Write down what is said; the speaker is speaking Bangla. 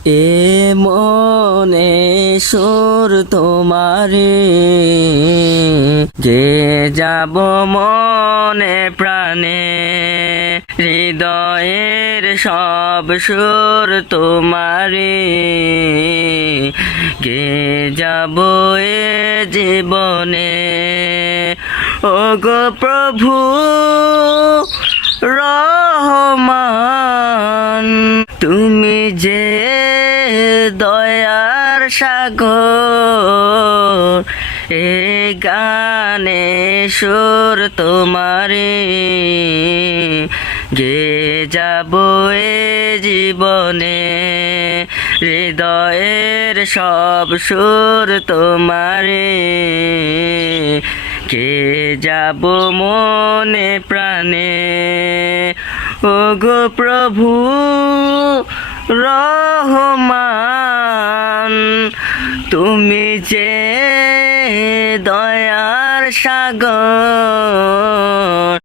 এ মনে সুর তোমারে গে যাব মনে প্রাণে, হৃদয়ের সব সুর তোমারে গে যাব এ জীবনে। ও গো প্রভু রহমান, তুমি যে দয়ার সাগর, এ গানে সুর তোমারে গে যাব এ জীবনে। হৃদয়ের সব সুর তোমারে গে যাব মনে প্রাণে। ও গো প্রভু রহমান, তুমি যে দয়ার সাগর,